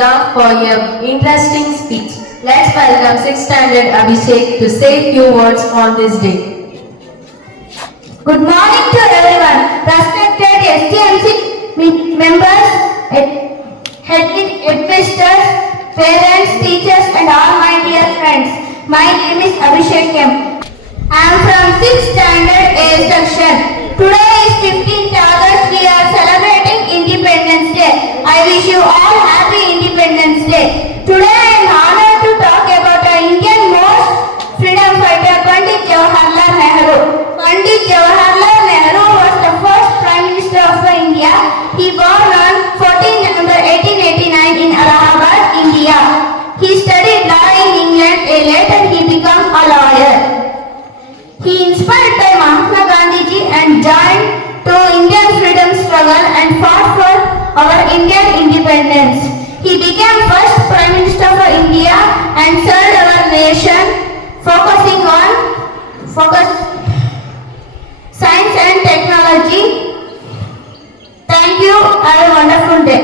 For your interesting speech. Let's welcome 6th standard Abhishek to say a few words on this day. Good morning to everyone. Respected STMC members, eh, ed- head headmasters, parents, teachers and all my dear friends. My name is Abhishek M. I am from 6th standard A section. Today is 15th August. We are celebrating Independence Day. I wish you all Day. Today I am honored to talk about our Indian most freedom fighter Pandit Jawaharlal Nehru. Pandit Jawaharlal Nehru was the first Prime Minister of India. He born on 14 November 1889 in Allahabad, India. He studied law in England and later he became a lawyer. He inspired by Mahatma Gandhiji and joined to Indian freedom struggle and fought for our Indian independence. He became first Prime Minister for India and served our nation focusing on focus science and technology. Thank you. Have a wonderful day.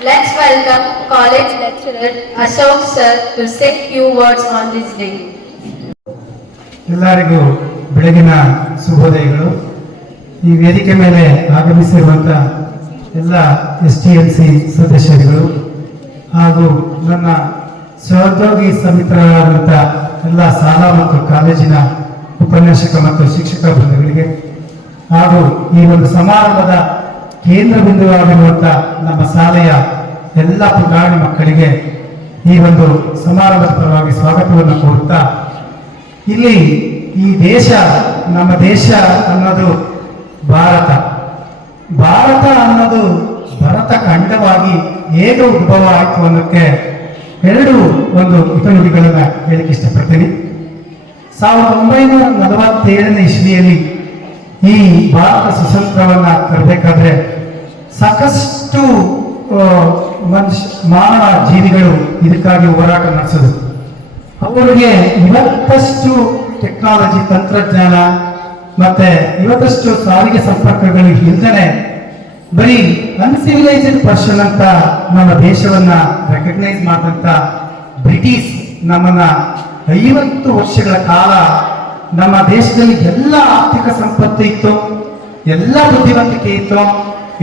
Let's welcome college lecturer Ashok sir to say few words on this day. ಎಲ್ಲರಿಗೂ ಬೆಳಗಿನ ಶುಭೋದಯಗಳು ಈ ವೇದಿಕೆ ಮೇಲೆ ಆಗಮಿಸಿರುವಂಥ ಎಲ್ಲ S T M C ಸದಸ್ಯರುಗಳು ಹಾಗೂ ನನ್ನ ಸಹೋದ್ಯೋಗಿ ಸಮಿತರಾದಂಥ ಎಲ್ಲ ಶಾಲಾ ಮತ್ತು ಕಾಲೇಜಿನ ಉಪನ್ಯಾಸಕ ಮತ್ತು ಶಿಕ್ಷಕ ಬಂಧುಗಳಿಗೆ ಹಾಗೂ ಈ ಒಂದು ಸಮಾರಂಭದ ಕೇಂದ್ರ ಬಿಂದುವಾಗಿರುವಂಥ ನಮ್ಮ ಶಾಲೆಯ ಎಲ್ಲ ಪುಟಾಣಿ ಮಕ್ಕಳಿಗೆ ಈ ಒಂದು ಸಮಾರಂಭದ ಪರವಾಗಿ ಸ್ವಾಗತವನ್ನು ಕೋರುತ್ತಾ, ಇಲ್ಲಿ ಈ ದೇಶ ನಮ್ಮ ದೇಶ ಅನ್ನೋದು ಭಾರತ. ಭಾರತ ಅನ್ನೋದು ಭರತ ಖಂಡವಾಗಿ ಹೇಗೆ ಉದ್ಭವ ಆಯಿತು ಅನ್ನೋಕ್ಕೆ ಎರಡು ಒಂದು ಹಿತನುಡಿಗಳನ್ನ ಹೇಳಕ್ಕೆ ಇಷ್ಟಪಡ್ತೀನಿ. ಸಾವಿರದ ಒಂಬೈನೂರ ನಲವತ್ತೇಳನೇ ಇಸ್ವಿಯಲ್ಲಿ ಈ ಭಾರತ ಸ್ವತಂತ್ರವನ್ನ ತರಬೇಕಾದ್ರೆ ಸಾಕಷ್ಟು ಮನುಷ್ಯ, ಮಾನವ ಜೀವಿಗಳು ಇದಕ್ಕಾಗಿ ಹೋರಾಟ ನಡೆಸಿದ್ರು. ಅವರಿಗೆ ಇವತ್ತಷ್ಟು ಟೆಕ್ನಾಲಜಿ ತಂತ್ರಜ್ಞಾನ ಮತ್ತೆ ಇವತ್ತಷ್ಟು ಸಾರಿಗೆ ಸಂಪರ್ಕಗಳು ಇಲ್ದೇನೆ ಬರೀ ಅನ್ಸಿವಿಲೈಸ್ಡ್ ಪರ್ಸನ್ ಅಂತ ನಮ್ಮ ದೇಶವನ್ನ ರೆಕಗ್ನೈಸ್ ಮಾಡಿದಂತ ಬ್ರಿಟಿಷ್ ನಮ್ಮನ್ನ ಐವತ್ತು ವರ್ಷಗಳ ಕಾಲ ನಮ್ಮ ದೇಶದಲ್ಲಿ ಎಲ್ಲ ಆರ್ಥಿಕ ಸಂಪತ್ತು ಇತ್ತು, ಎಲ್ಲ ಬುದ್ಧಿವಂತಿಕೆ ಇತ್ತು.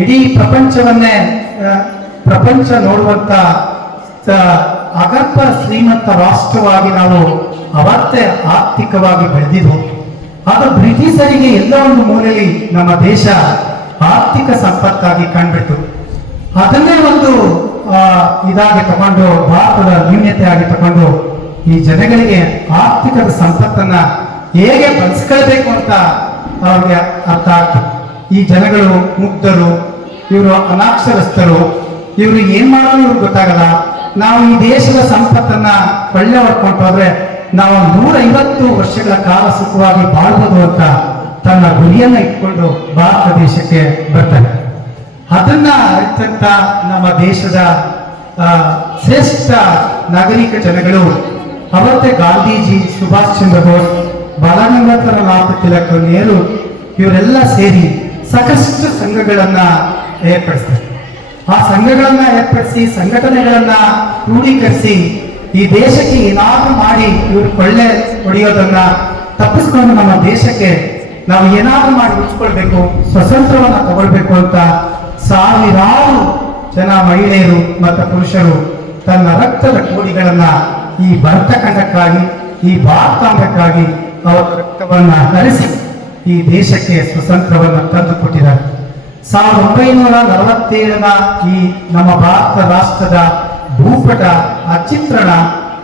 ಇಡೀ ಪ್ರಪಂಚವನ್ನೇ ಪ್ರಪಂಚ ನೋಡುವಂತ ಅಗರ್ಭ ಶ್ರೀಮಂತ ರಾಷ್ಟ್ರವಾಗಿ ನಾವು ಅವತ್ತೇ ಆರ್ಥಿಕವಾಗಿ ಬೆಳೆದಿದ್ವು. ಆದ್ರೆ ಬ್ರಿಟಿಷರಿಗೆ ಎಲ್ಲ ಒಂದು ಮೂಲೆಯಲ್ಲಿ ನಮ್ಮ ದೇಶ ಆರ್ಥಿಕ ಸಂಪತ್ತಾಗಿ ಕಂಡ್ಬಿಟ್ಟು ಅದನ್ನೇ ಒಂದು ಇದಾಗಿ ತಗೊಂಡು, ಭಾರತದ ನ್ಯೂನ್ಯತೆಯಾಗಿ ತಗೊಂಡು ಈ ಜನಗಳಿಗೆ ಆರ್ಥಿಕ ಸಂಪತ್ತನ್ನ ಹೇಗೆ ಬಳಸ್ಕೊಳ್ಬೇಕು ಅಂತ ಅವ್ರಿಗೆ ಅರ್ಥ ಆಗ್ತದೆ ಈ ಜನಗಳು ಮುಗ್ಧರು, ಇವರು ಅನಾಕ್ಷರಸ್ಥರು, ಇವರು ಏನ್ ಮಾಡೋದು ಇವ್ರಿಗೆ ಗೊತ್ತಾಗಲ್ಲ. ನಾವು ಈ ದೇಶದ ಸಂಪತ್ತನ್ನ ಒಳ್ಳೆ ಹೊಡ್ಕೊಂಡು ಹೋದ್ರೆ ನಾವು ನೂರೈವತ್ತು ವರ್ಷಗಳ ಕಾಲ ಸುಖವಾಗಿ ಬಾಳ್ಬೋದು ಅಂತ ತನ್ನ ಗುರಿಯನ್ನ ಇಟ್ಕೊಂಡು ಭಾರತ ದೇಶಕ್ಕೆ ಬರ್ತಾರೆ ಅದನ್ನ ಅರಿತಂತ ನಮ್ಮ ದೇಶದ ಶ್ರೇಷ್ಠ ನಾಗರಿಕ ಜನಗಳು ಅವತ್ತೇ ಗಾಂಧೀಜಿ ಸುಭಾಷ್ ಚಂದ್ರ ಬೋಸ್, ಬಾಲಗಂಗಾಧರ ನೆಹರು ಇವರೆಲ್ಲ ಸೇರಿ ಸಾಕಷ್ಟು ಸಂಘಗಳನ್ನ ಏರ್ಪಡಿಸ್ತಾರೆ. ಆ ಸಂಘಗಳನ್ನ ಏರ್ಪಡಿಸಿ ಸಂಘಟನೆಗಳನ್ನ ಕ್ರೋಢೀಕರಿಸಿ ಈ ದೇಶಕ್ಕೆ ಏನಾದ್ರೂ ಮಾಡಿ ಇವರು ಕೊಳ್ಳೆ ಹೊಡೆಯೋದನ್ನ ತಪ್ಪಿಸ್ಕೊಂಡು ನಮ್ಮ ದೇಶಕ್ಕೆ ನಾವು ಏನಾದ್ರೂ ಮಾಡಿ ಉಳಿಸ್ಕೊಳ್ಬೇಕು, ಸ್ವತಂತ್ರವನ್ನ ತಗೊಳ್ಬೇಕು ಅಂತ ಸಾವಿರಾರು ಜನ ಮಹಿಳೆಯರು ಮತ್ತು ಪುರುಷರು ತನ್ನ ರಕ್ತದ ಕೋಡಿಗಳನ್ನ ಈ ಭರತ ಖಂಡಕ್ಕಾಗಿ ಈ ಭಾರತಾಂಡಕ್ಕಾಗಿ ಅವರ ರಕ್ತವನ್ನ ಹರಿಸಿ ಈ ದೇಶಕ್ಕೆ ಸ್ವತಂತ್ರವನ್ನ ತಂದು ಕೊಟ್ಟಿದ್ದಾರೆ ಸಾವಿರದ ಒಂಬೈನೂರ ನಲವತ್ತೇಳನ ಈ ನಮ್ಮ ಭಾರತ ರಾಷ್ಟ್ರದ ಭೂಪಟ, ಆ ಚಿತ್ರಣ,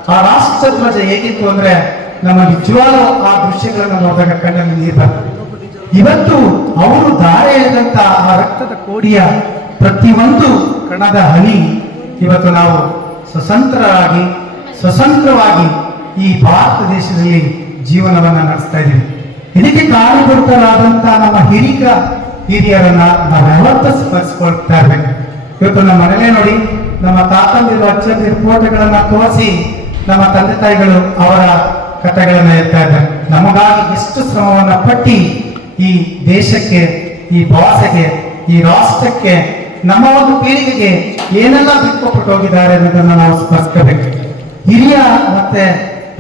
ಆ ರಾಷ್ಟ್ರಧ್ವಜ ಹೇಗಿತ್ತು ಅಂದ್ರೆ ನಮ್ಮ ನಿಜವಾದ ಆ ದೃಶ್ಯಗಳನ್ನು ನೋಡಿದಾಗ ಕಣ್ಣಲ್ಲಿ ನೀರು ಇವತ್ತು ಅವರು ಧಾರೆ ಎಳೆದಂತ ಆ ರಕ್ತದ ಕೋಡಿಯ ಪ್ರತಿಯೊಂದು ಕಣದ ಹನಿ ಇವತ್ತು ನಾವು ಸ್ವತಂತ್ರರಾಗಿ, ಸ್ವತಂತ್ರವಾಗಿ ಈ ಭಾರತ ದೇಶದಲ್ಲಿ ಜೀವನವನ್ನ ನಡೆಸ್ತಾ ಇದ್ದೀವಿ. ಇದಕ್ಕೆ ಕಾರಣಭೂತರಾದಂತಹ ನಮ್ಮ ಹಿರಿಯ ಹಿರಿಯರನ್ನ ನಾವು ಯಾವತ್ತೂ ಸ್ಮರಿಸ್ಕೊಳ್ತಾ ಇರ್ಬೇಕು. ಇವತ್ತು ನಮ್ಮ ನೋಡಿ, ನಮ್ಮ ತಾತಂದಿರು ಅಜ್ಜಂದಿರು ಫೋಟೋಗಳನ್ನ ತೋರಿಸಿ ನಮ್ಮ ತಂದೆ ತಾಯಿಗಳು ಅವರ ಕಥೆಗಳನ್ನ ಹೇಳ್ತಾ ಇದ್ದಾರೆ. ನಮಗಾಗಿ ಇಷ್ಟು ಶ್ರಮವನ್ನ ಪಟ್ಟಿ ಈ ದೇಶಕ್ಕೆ, ಈ ಭಾಷೆಗೆ, ಈ ರಾಷ್ಟ್ರಕ್ಕೆ, ನಮ್ಮ ಒಂದು ಪೀಳಿಗೆಗೆ ಏನೆಲ್ಲ ಬಿಟ್ಕೊಟ್ಟು ಹೋಗಿದ್ದಾರೆ ಅನ್ನೋದನ್ನು ನಾವು ಸ್ಮರಿಸಬೇಕು ಹಿರಿಯ ಮತ್ತೆ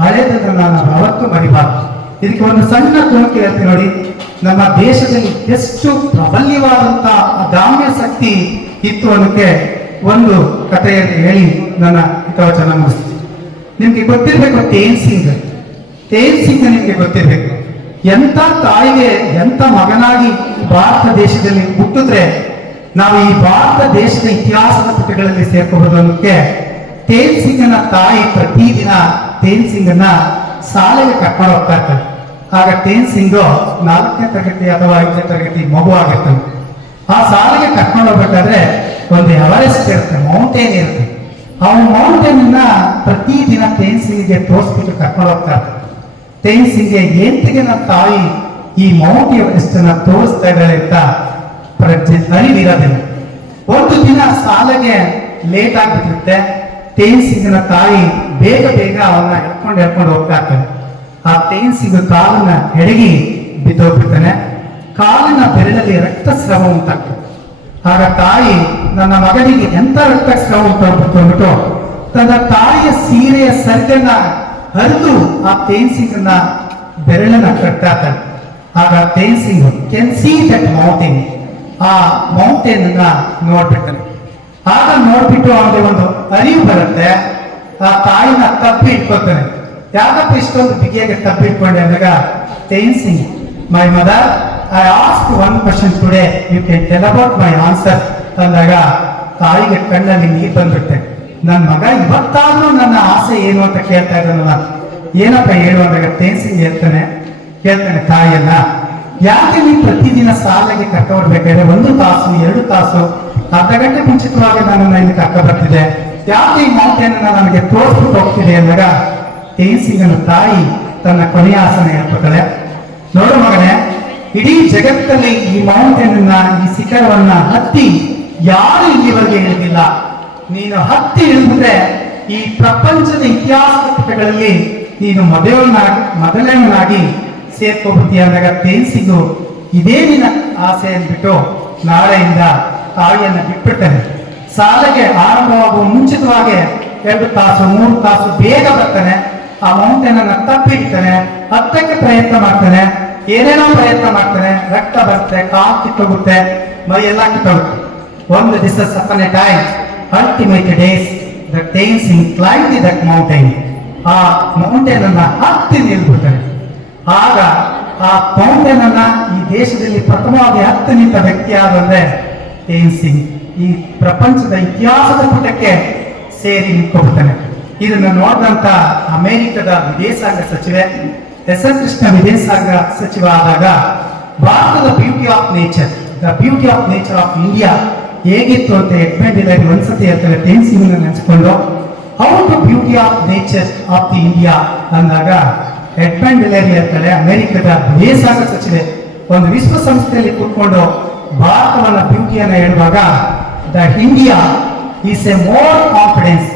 ಹಳೆದನ್ನ ನಾನು ಅವತ್ತು ಮರಿಬಾರ್ದು. ಇದಕ್ಕೆ ಒಂದು ಸಣ್ಣ ತುಣುಕು ಅಂತ ನೋಡಿ. ನಮ್ಮ ದೇಶದಲ್ಲಿ ಎಷ್ಟು ಪ್ರಬಲ್ಯವಾದಂತ ಅದಾಮ್ಯ ಶಕ್ತಿ ಇತ್ತು ಅನ್ನೋಕ್ಕೆ ಒಂದು ಕಥೆಯನ್ನು ಹೇಳಿ ನನ್ನ ಹಿತವಚನ ಮುಗಿಸ್ತೀನಿ. ನಿಮ್ಗೆ ಗೊತ್ತಿರ್ಬೇಕು ತೇನ್ ಸಿಂಗ್ ತೇನ್ ಸಿಂಗ್ ನಿಮಗೆ ಗೊತ್ತಿರಬೇಕು. ಎಂತ ತಾಯಿಗೆ ಎಂತ ಮಗನಾಗಿ ಭಾರತ ದೇಶದಲ್ಲಿ ಹುಟ್ಟಿದ್ರೆ ನಾವು ಈ ಭಾರತ ದೇಶದ ಇತಿಹಾಸದ ಪುಟಗಳಲ್ಲಿ ಸೇರ್ಕೋಬಹುದು ಅನ್ನೋಕ್ಕೆ ತೇನ್ ಸಿಂಗನ ತಾಯಿ ಪ್ರತಿದಿನ ತೇನ್ ಸಿಂಗನ್ನ ಶಾಲೆಗೆ ಕರ್ಕೊಂಡು ಹೋಗ್ತಾ ಇರ್ತಾರೆ ಆಗ ತೇನ್ ಸಿಂಗು ನಾಲ್ಕನೇ ತರಗತಿ ಅಥವಾ ಐದನೇ ತರಗತಿ ಮಗು ಆಗಿರ್ತಾನೆ ಆ ಶಾಲೆಗೆ ಕರ್ಕೊಂಡು ಹೋಗ್ಬೇಕಾದ್ರೆ ಒಂದು ಎವರೆಸ್ಟ್ ಇರುತ್ತೆ ಮೌಂಟೇನ್ ಇರುತ್ತೆ. ಆ ಮೌಂಟೇನ್ ಪ್ರತಿದಿನ ತೇನ್ ಸಿಂಗ್ಗೆ ತೋರಿಸ್ಬಿಟ್ಟು ಕರ್ಕೊಂಡು ಹೋಗ್ತಾ ಇರ್ತಾರೆ ತೇನ್ ಸಿಂಗ್ಗೆ ಏಂತಿಗೆ ತಾಯಿ ಈ ಮೌಂಟ್ ಎವರೆಸ್ಟ್ ಅನ್ನ ತೋರಿಸ್ತಾ ಇದ್ದಾರೆ ಅಂತ ಪ್ರಜ್ಞೆ ಅರಿವಿರೋದಿಲ್ಲ. ಒಂದು ದಿನ ಸಾಲಗೆ ಲೇಟ್ ಆಗ್ಬಿಟ್ಟಿರುತ್ತೆ. ತೇನ್ ತಾಯಿ ಬೇಗ ಬೇಗ ಅವನ್ನ ಎಳ್ಕೊಂಡು ಎಳ್ಕೊಂಡು ಹೋಗ್ತಾ ಇರ್ತಾನೆ ಆ ತೇನ್ ಕಾಲನ್ನ ಎಡಗಿ ಬಿದ್ದೋಗ್ಬಿಡ್ತಾನೆ. ಕಾಲಿನ ಬೆರಳಲ್ಲಿ ರಕ್ತಸ್ರಾವ ಉಂಟಾಗ್ತದೆ. ಆಗ ತಾಯಿ ನನ್ನ ಮಗನಿಗೆ ಎಂತ ರಕ್ತಸ್ರಾವ ಉಂಟಾಗ್ಬಿಟ್ಟು ಅಂದ್ಬಿಟ್ಟು, ತನ್ನ ತಾಯಿಯ ಸೀರೆಯ ಸರ್ಗನ್ನ ಹರಿದು ಆ ತೇನ್ ಅನ್ನ ಬೆರಳನ್ನ ಕಟ್ತಾ ಇರ್ತಾನೆ ಆಗ Tenzing can see that mountain ಆ ಮೌಂಟೇನ್ ಅನ್ನ ನೋಡ್ಬಿಡ್ತಾನೆ. ಆಗ ನೋಡ್ಬಿಟ್ಟು ಅವನಿಗೆ ಒಂದು ಅರಿವು ಬರುತ್ತೆ. ಆ ತಾಯಿನ ತಪ್ಪಿ ಇಟ್ಕೊತಾನೆ ಯಾಕಪ್ಪ ಇಷ್ಟೊಂದು ಬಿಗಿಯಾಗಿ ತಪ್ಪಿ ಇಟ್ಕೊಂಡೆ ಅಂದಾಗ Tenzing my mother I ask one question today you can tell about my answer ಅಂದಾಗ ತಾಯಿಗೆ ಕಣ್ಣಲ್ಲಿ ನೀರು ಬಂದ್ಬಿಟ್ಟೆ ನನ್ನ ಮಗ, ಇವತ್ತಾದ್ರೂ ನನ್ನ ಆಸೆ ಏನು? ಅಂತ ಕೇಳ್ತಾ ಇದ್ದಾನಲ್ಲ. ಏನಪ್ಪ ಹೇಳುವಾಗ ತೇಸಿ ಹೇಳ್ತಾನೆ ಹೇಳ್ತಾನೆ ತಾಯಿಯನ್ನ ಯಾಕೆ ನೀವು ಪ್ರತಿದಿನ ಸಾಲಾಗಿ ಕರ್ಕ ಬರ್ಬೇಕಾದ್ರೆ ಒಂದು ತಾಸು, ಎರಡು ತಾಸು, ಅರ್ಧ ಗಂಟೆ ಮುಂಚಿತವಾಗಿ ನನ್ನನ್ನು ಇಲ್ಲಿ ಕರ್ಕ ಬರ್ತಿದೆ ಯಾಕೆ ಈ ಮೌಂಟೇನ್ ನನಗೆ ತೋರಿಸ್ಬಿಟ್ಟು ಹೋಗ್ತಿದೆ ಅಂದಾಗ ತೇನ್ಸಿಂಗನ ತಾಯಿ, ತನ್ನ ಕೊನೆಯ ಆಸನ ಹೇಳ್ಕೊತಾಳೆ ನೋಡು ಮಗನೇ, ಇಡೀ ಜಗತ್ತಲ್ಲಿ ಈ ಮೌಂಟೇನನ್ನ ಈ ಶಿಖರವನ್ನ ಹತ್ತಿ ಯಾರು ಇಲ್ಲಿವರೆಗೆ ಇಳಿದಿಲ್ಲ. ನೀನು ಹತ್ತಿ ಇಳಿದ್ರೆ ಈ ಪ್ರಪಂಚದ ಇತಿಹಾಸ ಪುಟಗಳಲ್ಲಿ ನೀನು ಮೊದಲನಾಗಿ ಸೇರ್ಕೋಬಿಡ್ತೀಯ ಅಂದಾಗ ತೇನ್ಸಿಗೂ ಇದೇ ನಿನ್ನ ಆಸೆ ಅಂದ್ಬಿಟ್ಟು ನಾಳೆಯಿಂದ ತಾಯಿಯನ್ನ ಬಿಟ್ಬಿಡ್ತಾನೆ. ಶಾಲೆಗೆ ಆರಂಭವಾಗುವ ಮುಂಚಿತವಾಗಿ ಎರಡು ತಾಸು, ಮೂರು ತಾಸು ಬೇಗ ಬರ್ತಾನೆ. ಆ ಮೌಂಟೇನ್ ಅನ್ನ ಹತ್ತಕ್ಕೆ ಪ್ರಯತ್ನ ಮಾಡ್ತಾನೆ. ಏನೇನೋ ಪ್ರಯತ್ನ ಮಾಡ್ತಾನೆ. ರಕ್ತ ಬರುತ್ತೆ, ಕಾಲು ಕಿತ್ತೋಗುತ್ತೆ, ಮೈ ಎಲ್ಲ ಕಿತ್ತೋಗುತ್ತೆ. ಒಂದು ದಿವಸ ಸಪನೆ time ultimate days the Tenzing in climb that mountain ಆ ಮೌಂಟೇನ್ ಅನ್ನ ಹತ್ತಿ ನಿಲ್ಬಿಡ್ತಾನೆ ಆಗ ಆ ಮೌಂಟೇನ್ ಅನ್ನ ಈ ದೇಶದಲ್ಲಿ ಪ್ರಥಮವಾಗಿ ಹತ್ತು ನಿಂತ ವ್ಯಕ್ತಿ ಆದಂದ್ರೆ ಏನ್ ಸಿಂಗ್. ಈ ಪ್ರಪಂಚದ ಇತಿಹಾಸದ ಪುಟಕ್ಕೆ ಸೇರಿ ನಿಂತ್ಕೊಬಿಡ್ತಾನೆ ಇದನ್ನು ನೋಡಿದಂತ ಅಮೆರಿಕದ ವಿದೇಶಾಂಗ ಸಚಿವೆ ಕೃಷ್ಣ ವಿದೇಶಾಂಗ ಸಚಿವ ಆದಾಗ, ಭಾರತದ beauty of nature the beauty of nature of India ಹೇಗಿತ್ತು ಅಂತ ಎಡ್ಮೆಂಟ್ ಇದಾಗಿ ಒಂದ್ಸತಿ ಹೇಳ್ತಾರೆ ಟೆನ್ಸಿಂಗ್ ಸಿಂಗ್ ನೆನೆಸ್ಕೊಂಡು. How the beauty of nature of the India ಅಂದಾಗ ಎಡ್ಮಂಡ್ ಹಿಲೇರಿ ಹೇಳ್ತಾಳೆ ಅಮೆರಿಕದ ವಿದೇಶಾಂಗ ಸಚಿವೆ. ಒಂದು ವಿಶ್ವಸಂಸ್ಥೆಯಲ್ಲಿ ಕೂತ್ಕೊಂಡು ಭಾರತವನ್ನ ಬ್ಯೂಟಿಯನ್ನು ಹೇಳುವಾಗ, the India is a more confidence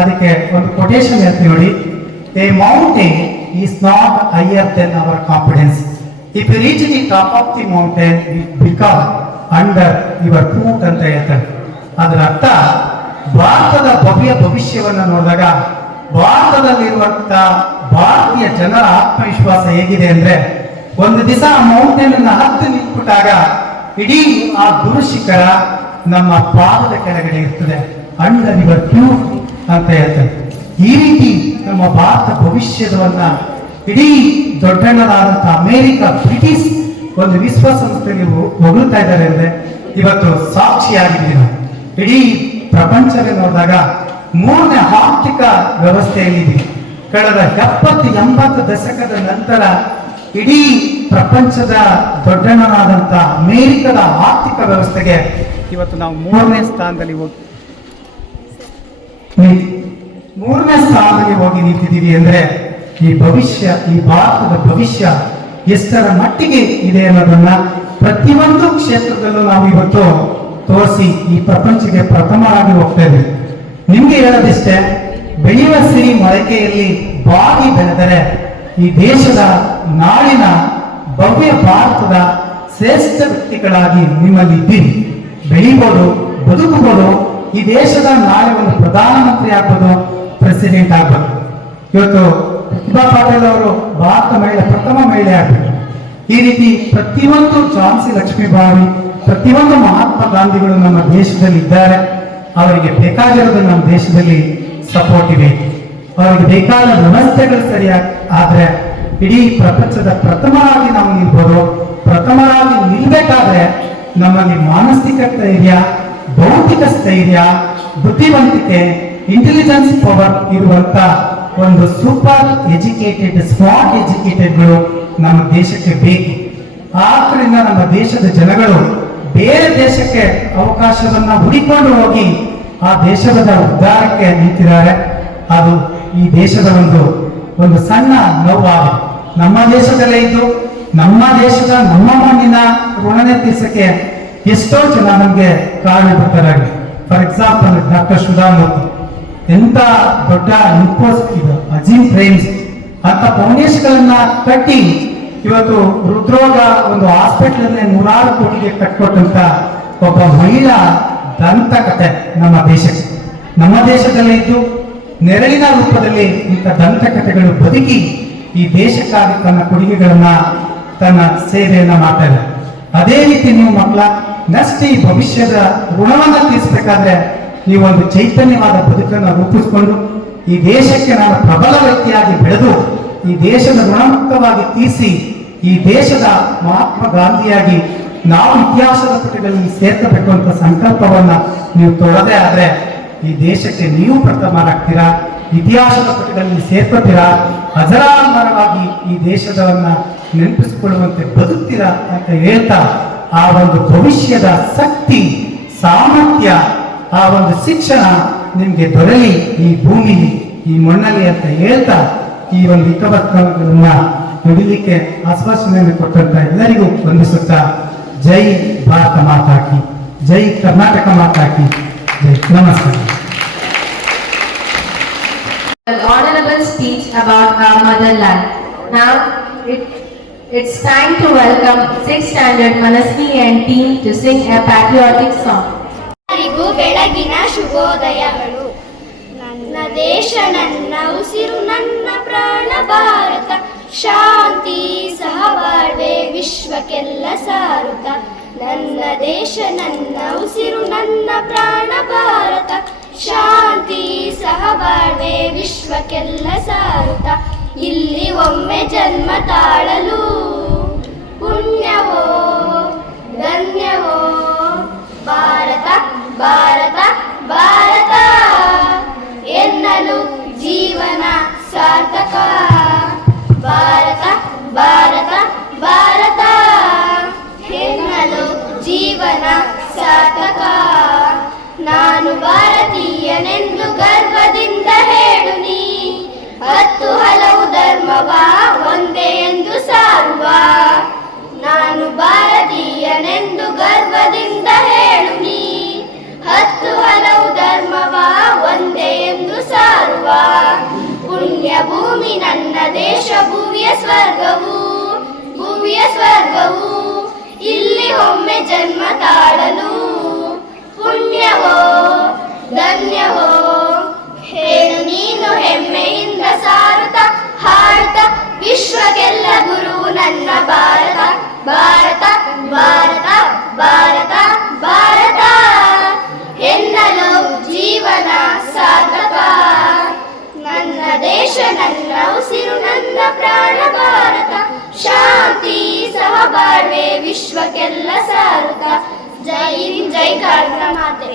ಅದಕ್ಕೆ ಒಂದು ಕೊಟೇಶನ್ ಹೇಳ್ತೀವಿ ನೋಡಿ a mountain is not higher than our confidence if you reach the top of the mountain become under your foot ಅಂತ ಹೇಳ್ತಾರೆ. ಅದರ ಅರ್ಥ ಭಾರತದ ಭವ್ಯ ಭವಿಷ್ಯವನ್ನು ನೋಡಿದಾಗ ಭಾರತದಲ್ಲಿರುವಂತ ಭಾರತೀಯ ಜನರ ಆತ್ಮವಿಶ್ವಾಸ ಹೇಗಿದೆ ಅಂದ್ರೆ ಒಂದು ದಿವಸ ಮೌಂಟೇನ್ ಅನ್ನ ಹತ್ತು ನಿಂತ್ಬಿಟ್ಟಾಗ ಇಡೀ ಆ ಗುರುಶಿಖರ ನಮ್ಮ ಪಾದದ ಕೆಳಗಡೆ ಇರ್ತದೆ. ಅಂಡರ್ ಯುವರ್ ಕ್ಯೂ ಅಂತ ಹೇಳ್ತಾರೆ. ಈ ರೀತಿ ನಮ್ಮ ಭಾರತ ಭವಿಷ್ಯದವನ್ನ ಇಡೀ ದೊಡ್ಡಣ್ಣರಾದಂತ ಅಮೆರಿಕ, ಬ್ರಿಟಿಷ್ ಒಂದು ವಿಶ್ವಸಂಸ್ಥೆ ನೀವು ಹೊಗಳ್ತಾ ಇದ್ದಾರೆ ಅಂದ್ರೆ ಇವತ್ತು ಸಾಕ್ಷಿಯಾಗಿದ್ದೀವಿ ನಾವು. ಇಡೀ ಪ್ರಪಂಚವೇ ನೋಡಿದಾಗ ಮೂರನೇ ಆರ್ಥಿಕ ವ್ಯವಸ್ಥೆಯಲ್ಲಿದೆ. ಕಳೆದ ಎಪ್ಪತ್ತು ಎಂಬತ್ತು ದಶಕದ ನಂತರ ಇಡೀ ಪ್ರಪಂಚದ ದೊಡ್ಡಣ್ಣನಾದಂಥ ಅಮೆರಿಕದ ಆರ್ಥಿಕ ವ್ಯವಸ್ಥೆಗೆ ಇವತ್ತು ನಾವು ಮೂರನೇ ಸ್ಥಾನದಲ್ಲಿ ಹೋಗಿ ಮೂರನೇ ಸ್ಥಾನದಲ್ಲಿ ಹೋಗಿ ನಿಂತಿದ್ದೀವಿ ಅಂದ್ರೆ ಈ ಭವಿಷ್ಯ, ಈ ಭಾರತದ ಭವಿಷ್ಯ ಎಷ್ಟರ ಮಟ್ಟಿಗೆ ಇದೆ ಅನ್ನೋದನ್ನ ಪ್ರತಿಯೊಂದು ಕ್ಷೇತ್ರದಲ್ಲೂ ನಾವು ಇವತ್ತು ತೋರಿಸಿ ಈ ಪ್ರಪಂಚಕ್ಕೆ ಪ್ರಥಮವಾಗಿ ಹೋಗ್ತಾ ಇದೆ. ನಿಮ್ಗೆ ಹೇಳೋದಿಷ್ಟೇ, ಬೆಳೆಯುವ ಸಿರಿ ಮೊಳಕೆಯಲ್ಲಿ ಬಾಗಿ ಬೆಳೆದರೆ ಈ ದೇಶದ ನಾಡಿನ ಭವ್ಯ ಭಾರತದ ಶ್ರೇಷ್ಠ ವ್ಯಕ್ತಿಗಳಾಗಿ ನಿಮ್ಮಲ್ಲಿ ಇದ್ದೀರಿ. ಬೆಳಿಬೋದು ಬದುಕುಬೋದು ಈ ದೇಶದ ನಾಳೆ ಒಂದು ಪ್ರಧಾನಮಂತ್ರಿ ಆಗ್ಬೋದು ಪ್ರೆಸಿಡೆಂಟ್ ಆಗ್ಬೋದು. ಇವತ್ತು ಪ್ರತಿಭಾ ಪಾಟೀಲ್ ಅವರು ಭಾರತ ಮಹಿಳೆ, ಪ್ರಥಮ ಮಹಿಳೆ ಆಗ್ಬೇಕು ಈ ರೀತಿ ಪ್ರತಿಯೊಂದು ಝಾನ್ಸಿ ಲಕ್ಷ್ಮೀಬಾಯಿ ಪ್ರತಿಯೊಂದು ಮಹಾತ್ಮ ಗಾಂಧಿಗಳು ನಮ್ಮ ದೇಶದಲ್ಲಿ ಇದ್ದಾರೆ ಅವರಿಗೆ ಬೇಕಾಗಿರೋದು ನಮ್ಮ ದೇಶದಲ್ಲಿ ಸಪೋರ್ಟ್ ಇದೆ. ಅವರಿಗೆ ಬೇಕಾದ ವ್ಯವಸ್ಥೆಗಳು ಸರಿಯಾಗಿ ಆದ್ರೆ ಇಡೀ ಪ್ರಪಂಚದ ಪ್ರಥಮವಾಗಿ ನಾವು ನಿಲ್ಬೋದು. ಪ್ರಥಮವಾಗಿ ನಿಲ್ಬೇಕಾದ್ರೆ ನಮ್ಮಲ್ಲಿ ಮಾನಸಿಕ ಸ್ಥೈರ್ಯ, ಭೌತಿಕ ಸ್ಥೈರ್ಯ, ಬುದ್ಧಿವಂತಿಕೆ ಇಂಟೆಲಿಜೆನ್ಸ್ ಪವರ್ ಇರುವಂತ ಒಂದು ಸೂಪರ್ ಎಜುಕೇಟೆಡ್ ಸ್ಮಾರ್ಟ್ ಎಜುಕೇಟೆಡ್ಗಳು ನಮ್ಮ ದೇಶಕ್ಕೆ ಬೇಕು. ಆದ್ರಿಂದ ನಮ್ಮ ದೇಶದ ಜನಗಳು ಬೇರೆ ದೇಶಕ್ಕೆ ಅವಕಾಶವನ್ನ ಹುಡಿಕೊಂಡು ಹೋಗಿ ಆ ದೇಶದ ಉದ್ಧಾರಕ್ಕೆ ನಿಂತಿದ್ದಾರೆ. ಅದು ಈ ದೇಶದ ಒಂದು ಒಂದು ಸಣ್ಣ ನೋವಾಗಿದೆ. ನಮ್ಮ ದೇಶದಲ್ಲೇ ಇದ್ದು, ನಮ್ಮ ದೇಶದ ನಮ್ಮ ಮಣ್ಣಿನ ಋಣನೆ ತೀರ್ಸಕ್ಕೆ ಎಷ್ಟೋ ಜನ ನಮಗೆ ಕಾರಣಭೂತರಾಗಿ ಫಾರ್ ಎಕ್ಸಾಂಪಲ್ ಡಾಕ್ಟರ್ ಸುಧಾಮೂರ್ತಿ ಎಂತ ದೊಡ್ಡ ಇನ್ಫೋಸ್ ಇದು? ಅಜೀಮ್ ಫ್ರೇಮ್ಸ್. ಅಂತ ಫೌಂಡೇಶನ್ಗಳನ್ನ ಕಟ್ಟಿ ಇವತ್ತು ಹೃದ್ರೋಗ ಒಂದು ಹಾಸ್ಪಿಟಲ್ ನೂರಾರು ಕೋಟಿಗೆ ಕಟ್ಕೊಟ್ಟಂತ ಒಬ್ಬ ಮಹಿಳಾ ದಂತಕತೆ ನಮ್ಮ ದೇಶಕ್ಕೆ. ನಮ್ಮ ದೇಶದಲ್ಲೇ ಇದ್ದು ನೆರಳಿನ ರೂಪದಲ್ಲಿ ಇಂಥ ದಂತಕಥೆಗಳು ಬದುಕಿ ಈ ದೇಶಕ್ಕಾಗಿ ತನ್ನ ಕೊಡುಗೆಗಳನ್ನ, ತನ್ನ ಸೇವೆಯನ್ನ ಮಾಡ್ತಾರೆ ಅದೇ ರೀತಿ ನೀವು ಮಕ್ಕಳ ನೆಕ್ಸ್ಟ್ ಈ ಭವಿಷ್ಯದ ಋಣವನ್ನ ತೀರಿಸಬೇಕಾದ್ರೆ ನೀವೊಂದು ಚೈತನ್ಯವಾದ ಬದುಕನ್ನು ರೂಪಿಸಿಕೊಂಡು ಈ ದೇಶಕ್ಕೆ ನಾನು ಪ್ರಬಲ ವ್ಯಕ್ತಿಯಾಗಿ ಬೆಳೆದು ಈ ದೇಶದ ಗುಣಮುಖವಾಗಿ ತೀರಿಸಿ ಈ ದೇಶದ ಮಹಾತ್ಮ ಗಾಂಧಿಯಾಗಿ ನಾವು ಇತಿಹಾಸದ ಪುಟಗಳಲ್ಲಿ ಸೇರ್ಕಬೇಕು ಅಂತ ಸಂಕಲ್ಪವನ್ನ ನೀವು ತೊಡದೆ ಆದ್ರೆ ಈ ದೇಶಕ್ಕೆ ನೀವು ಪ್ರಥಮರಾಗ್ತೀರಾ? ಇತಿಹಾಸದ ಪುಟಗಳಲ್ಲಿ ಸೇರ್ಕೋತೀರಾ? ಅಜರಾಮರವಾಗಿ ಈ ದೇಶದವನ್ನ ನೆನಪಿಸಿಕೊಳ್ಳುವಂತೆ ಬದುಕ್ತೀರಾ ಅಂತ ಹೇಳ್ತಾ ಆ ಒಂದು ಭವಿಷ್ಯದ ಶಕ್ತಿ, ಸಾಮರ್ಥ್ಯ ಆ ಒಂದು ಶಿಕ್ಷಣ ನಿಮ್ಗೆ ದೊರೆಯಲಿ ಈ ಭೂಮಿಲಿ ಈ ಮಣ್ಣಲ್ಲಿ ಅಂತ ಹೇಳ್ತಾ ಈ ಒಂದು ಹಿತವತ್ವಗಳನ್ನ ನುಡಿಲಿಕ್ಕೆ ಆಶ್ವಾಸನೆಯನ್ನು ಕೊಟ್ಟಂತ ಎಲ್ಲರಿಗೂ ವಂದಿಸುತ್ತಾ ಜೈ ಭಾರತ ಮಾತಾಕಿ ಜೈ ಕರ್ನಾಟಕ ಮಾತಾಕಿ ಜೈ ನಮಸ್ಕಾರ An honorable speech about our motherland. Now, it, it's time to welcome 6th standard Manasvi and team to sing a patriotic song. ಎಲ್ಲರಿಗೂ ಬೆಳಗಿನ ಶುಭೋದಯಗಳು. ನನ್ನ ದೇಶ, ನನ್ನ ಉಸಿರು, ನನ್ನ ಪ್ರಾಣ, ಭಾರತ. ಶಾಂತಿ, ಸಹಬಾಳ್ವೆ, ವಿಶ್ವಕ್ಕೆಲ್ಲ ಸಾರುತ ನನ್ನ ದೇಶ, ನನ್ನ ಉಸಿರು, ನನ್ನ ಪ್ರಾಣ, ಭಾರತ. ಶಾಂತಿ, ಸಹಬಾಳ್ವೆ, ವಿಶ್ವಕ್ಕೆಲ್ಲ ಸಾರುತ ಇಲ್ಲಿ ಒಮ್ಮೆ ಜನ್ಮ ತಾಳಲು ಪುಣ್ಯವೋ, ಧನ್ಯವೋ, ಭಾರತ. ಭಾರತ ಭಾರತ. ಎನ್ನಲು ಜೀವನ ಸಾರ್ಥಕ. ಭಾರತ ಭಾರತ ಭಾರತ. ಎನ್ನಲು ಜೀವನ ಸಾರ್ಥಕ. ನಾನು ಭಾರತೀಯನೆಂದು ಗರ್ವದಿಂದ ಹೇಳು ನೀ ಹತ್ತು ಹಲವು ಧರ್ಮವ ಒಂದೇ ಎಂದು ಸಾರುವ. ನಾನು ಭಾರತೀಯನೆಂದು ಗರ್ವದಿಂದ ಭೂಮಿ ನನ್ನ ದೇಶ, ಭೂಮಿಯ ಸ್ವರ್ಗವು ಭೂಮಿಯ ಸ್ವರ್ಗವು. ಇಲ್ಲಿ ಒಮ್ಮೆ ಜನ್ಮ ತಾಳಲು ಪುಣ್ಯವೋ, ಧನ್ಯವೋ? ಹೇಳು ನೀನು ಹೆಮ್ಮೆಯಿಂದ ಸಾರತ ಹಾಡುತ್ತ ವಿಶ್ವಕ್ಕೆಲ್ಲ ಗುರು ನನ್ನ ಭಾರತ ಭಾರತ ಭಾರತ ಭಾರತ ಭಾರತ. ಎನ್ನಲು ಜೀವನ ಸಾರ್ಥಕ. ನನ್ನ ದೇಶ ನನ್ನ ಉಸಿರು ನನ್ನ ಪ್ರಾಣ ಭಾರತ. ಶಾಂತಿ ಸಹಬಾಳ್ವೆ ವಿಶ್ವಕ್ಕೆಲ್ಲ ಸಾರುತ್ತ ಜೈ ಹಿಂದ್, ಜೈ ಕರ್ನಾಟಕ ಮಾತೆ.